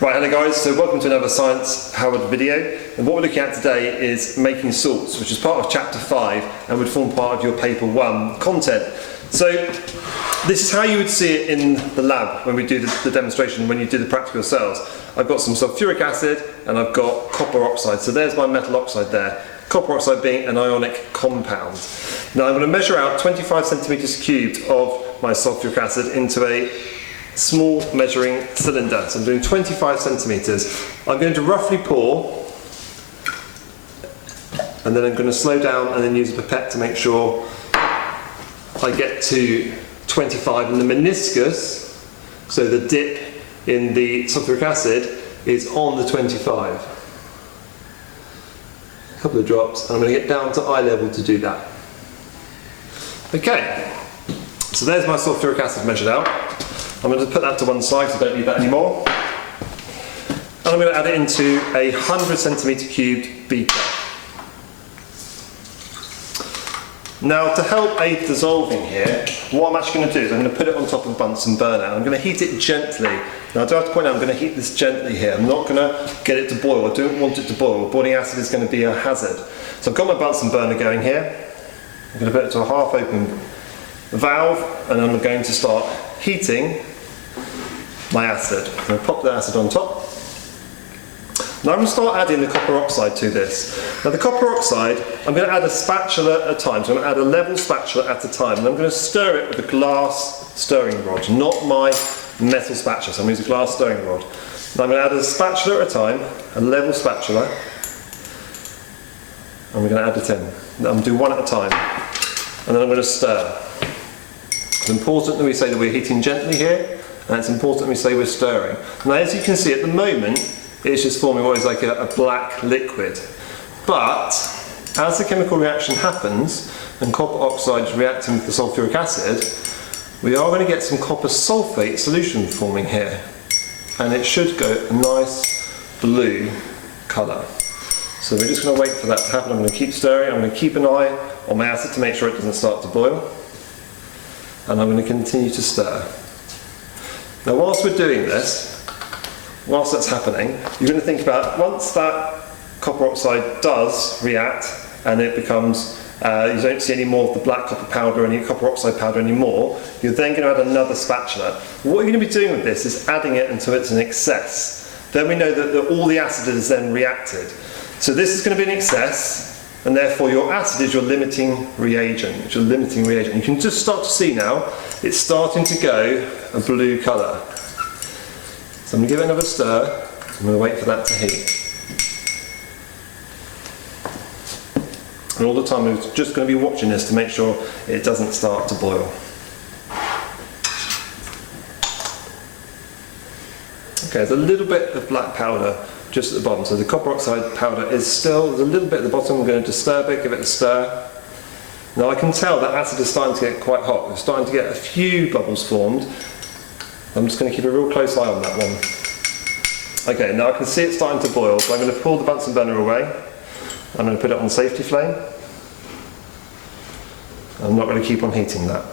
Right, hello guys, so welcome to another Science Powered video, and what we're looking at today is making salts, which is part of chapter 5 and would form part of your paper 1 content. So this is how you would see it in the lab when we do the demonstration, when you do the practical cells. I've got some sulfuric acid and I've got copper oxide, so there's my metal oxide there. Copper oxide being an ionic compound. Now I'm going to measure out 25 centimeters cubed of my sulfuric acid into a small measuring cylinder. So I'm doing 25 centimeters. I'm going to roughly pour, and then I'm going to slow down and then use a pipette to make sure I get to 25, and the meniscus, so the dip in the sulfuric acid, is on the 25. A couple of drops, and I'm going to get down to eye level to do that. Okay, so there's my sulfuric acid measured out. I'm going to put that to one side, so I don't need that anymore. And I'm going to add it into a 100 centimeter cubed beaker. Now, to help aid dissolving here, what I'm actually going to do is I'm going to put it on top of a Bunsen burner. I'm going to heat it gently. Now, I do have to point out I'm going to heat this gently here. I'm not going to get it to boil. I don't want it to boil. Boiling acid is going to be a hazard. So I've got my Bunsen burner going here. I'm going to put it to a half open valve, and I'm going to start heating my acid. I'm going to pop the acid on top. Now I'm going to start adding the copper oxide to this. Now the copper oxide, I'm going to add a spatula at a time. So I'm going to add a level spatula at a time, and I'm going to stir it with a glass stirring rod, not my metal spatula. So I'm going to use a glass stirring rod. Now I'm going to add a spatula at a time, a level spatula, and we're going to add it in. Now I'm doing one at a time, and then I'm going to stir. It's important that we say that we're heating gently here, and it's important that we say we're stirring. Now, as you can see, at the moment, it's just forming what is like a black liquid. But as the chemical reaction happens, and copper oxide is reacting with the sulfuric acid, we are going to get some copper sulfate solution forming here. And it should go a nice blue colour. So we're just going to wait for that to happen. I'm going to keep stirring. I'm going to keep an eye on my acid to make sure it doesn't start to boil. And I'm going to continue to stir. Now, whilst we're doing this, whilst that's happening, you're going to think about, once that copper oxide does react and it becomes, you don't see any more of the black copper powder, any copper oxide powder anymore, you're then going to add another spatula. What you're going to be doing with this is adding it until it's in excess. Then we know that all the acid is then reacted. So this is going to be in excess, and therefore your acid is your limiting reagent. You can just start to see now, it's starting to go a blue colour. So I'm going to give it another stir. I'm going to wait for that to heat. And all the time I'm just going to be watching this to make sure it doesn't start to boil. Okay, there's a little bit of black powder just at the bottom, so the copper oxide powder is still, there's a little bit at the bottom. I'm going to disturb it, give it a stir. Now I can tell that acid is starting to get quite hot. We're starting to get a few bubbles formed. I'm just going to keep a real close eye on that one. Okay, now I can see it starting to boil, so I'm going to pull the Bunsen burner away. I'm going to put it on safety flame. I'm not going to keep on heating that.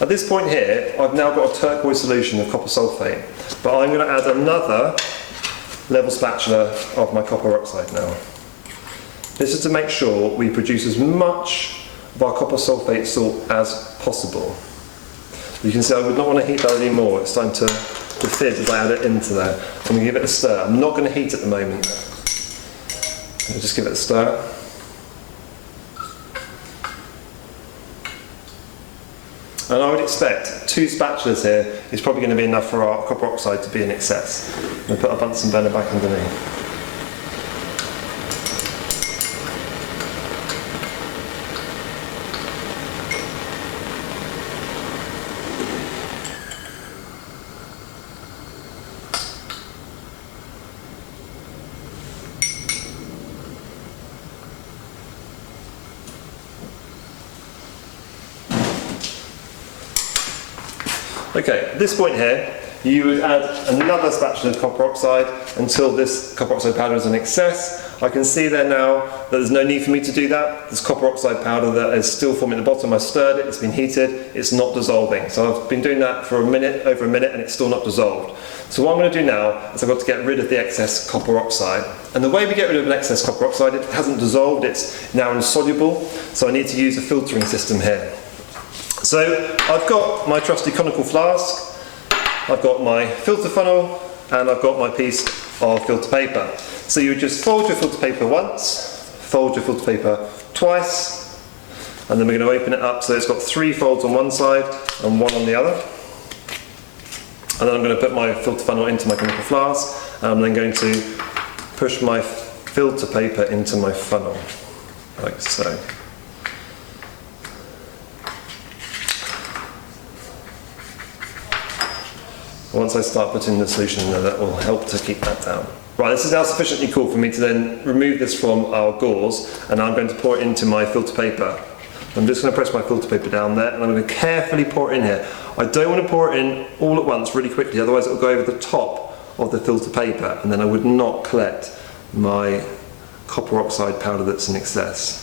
At this point here, I've now got a turquoise solution of copper sulfate, but I'm going to add another level spatula of my copper oxide now. This is to make sure we produce as much of our copper sulfate salt as possible. You can see I would not want to heat that anymore. It's starting to fizz as I add it into there. I'm going to give it a stir. I'm not going to heat at the moment. I'll just give it a stir. And I would expect 2 spatulas here is probably going to be enough for our copper oxide to be in excess. I'm going to put our Bunsen burner back underneath. Okay, at this point here, you would add another spatula of copper oxide until this copper oxide powder is in excess. I can see there now that there's no need for me to do that. This copper oxide powder that is still forming at the bottom, I stirred it, it's been heated, it's not dissolving. So I've been doing that for over a minute, and it's still not dissolved. So what I'm going to do now is I've got to get rid of the excess copper oxide. And the way we get rid of an excess copper oxide, it hasn't dissolved, it's now insoluble. So I need to use a filtering system here. So I've got my trusty conical flask, I've got my filter funnel, and I've got my piece of filter paper. So you would just fold your filter paper once, fold your filter paper twice, and then we're going to open it up so it's got 3 folds on one side and 1 on the other. And then I'm going to put my filter funnel into my conical flask, and I'm then going to push my filter paper into my funnel, like so. Once I start putting the solution in there, that will help to keep that down. Right, this is now sufficiently cool for me to then remove this from our gauze, and I'm going to pour it into my filter paper. I'm just going to press my filter paper down there, and I'm going to carefully pour it in here. I don't want to pour it in all at once really quickly, otherwise it will go over the top of the filter paper, and then I would not collect my copper oxide powder that's in excess.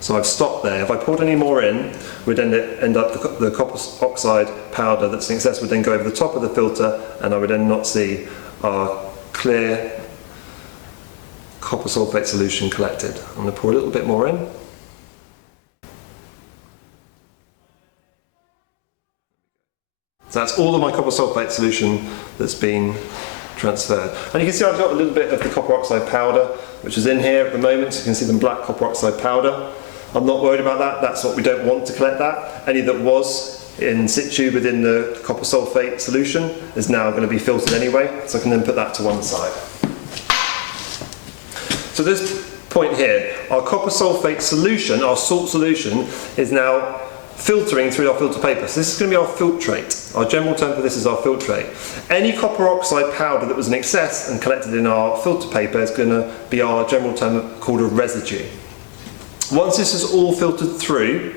So I've stopped there. If I poured any more in, we'd end up the copper oxide powder that's in excess would then go over the top of the filter, and I would then not see our clear copper sulfate solution collected. I'm going to pour a little bit more in. So that's all of my copper sulfate solution that's been transferred. And you can see I've got a little bit of the copper oxide powder, which is in here at the moment. So you can see the black copper oxide powder. I'm not worried about that. That's what we don't want to collect that. Any that was in situ within the copper sulfate solution is now going to be filtered anyway. So I can then put that to one side. So this point here, our copper sulfate solution, our salt solution, is now filtering through our filter paper. So this is going to be our filtrate. Our general term for this is our filtrate. Any copper oxide powder that was in excess and collected in our filter paper is going to be our general term called a residue. Once this is all filtered through,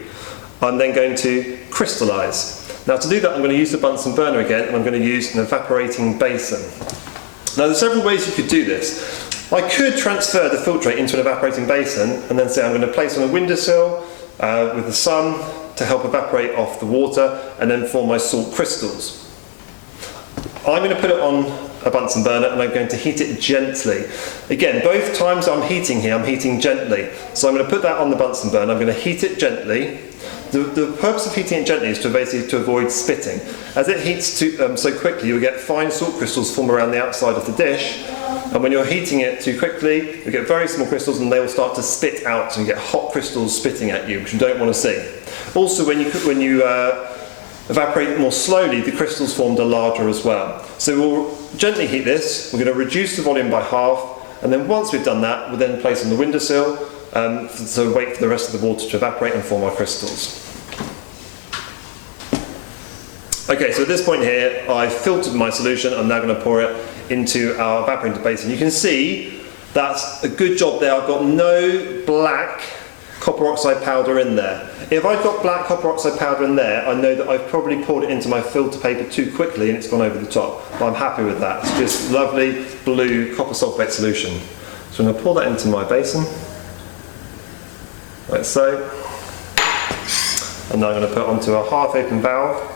I'm then going to crystallize. Now to do that, I'm going to use the Bunsen burner again, and I'm going to use an evaporating basin. Now there's several ways you could do this. I could transfer the filtrate into an evaporating basin and then say I'm going to place on a windowsill with the sun to help evaporate off the water and then form my salt crystals. I'm going to put it on a Bunsen burner, and I'm going to heat it gently. Again, both times I'm heating here, I'm heating gently. So I'm going to put that on the Bunsen burner, I'm going to heat it gently. The purpose of heating it gently is to basically to avoid spitting. As it heats so quickly, you'll get fine salt crystals form around the outside of the dish, and when you're heating it too quickly, you get very small crystals and they will start to spit out, and you get hot crystals spitting at you, which you don't want to see. Also, when you evaporate more slowly, the crystals formed are larger as well. So we'll gently heat this, we're going to reduce the volume by half, and then once we've done that, we'll then place on the windowsill, so wait for the rest of the water to evaporate and form our crystals. Okay, so at this point here, I've filtered my solution. I'm now going to pour it into our evaporating basin. You can see that's a good job there. I've got no black copper oxide powder in there. If I've got black copper oxide powder in there, I know that I've probably poured it into my filter paper too quickly and it's gone over the top. But I'm happy with that. It's just lovely blue copper sulfate solution. So I'm going to pour that into my basin, like so. And now I'm going to put onto a half open valve,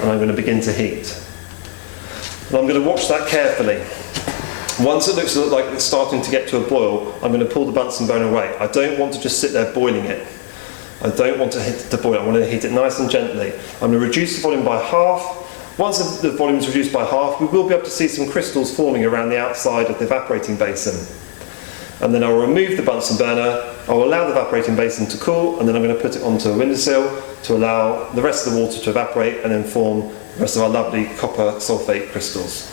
and I'm going to begin to heat. And I'm going to watch that carefully. Once it looks like it's starting to get to a boil, I'm going to pull the Bunsen burner away. I don't want to just sit there boiling it. I don't want to hit it to boil. I want to heat it nice and gently. I'm going to reduce the volume by half. Once the volume is reduced by half, we will be able to see some crystals forming around the outside of the evaporating basin. And then I'll remove the Bunsen burner, I'll allow the evaporating basin to cool, and then I'm going to put it onto a windowsill to allow the rest of the water to evaporate and then form the rest of our lovely copper sulfate crystals.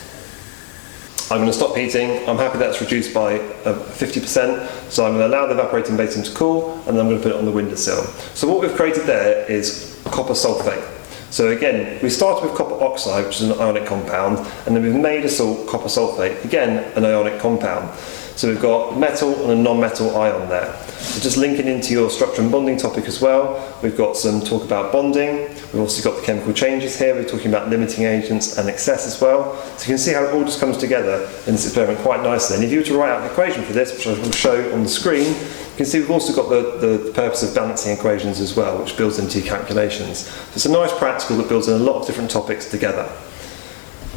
I'm going to stop heating. I'm happy that's reduced by 50%, so I'm going to allow the evaporating basin to cool, and then I'm going to put it on the windowsill. So what we've created there is copper sulfate. So again, we started with copper oxide, which is an ionic compound, and then we've made a salt, copper sulfate, again an ionic compound. So we've got metal and a non-metal ion there. So just linking into your structure and bonding topic as well, we've got some talk about bonding. We've also got the chemical changes here. We're talking about limiting agents and excess as well. So you can see how it all just comes together in this experiment quite nicely. And if you were to write out an equation for this, which I will show on the screen, you can see we've also got the purpose of balancing equations as well, which builds into your calculations. So it's a nice practical that builds in a lot of different topics together.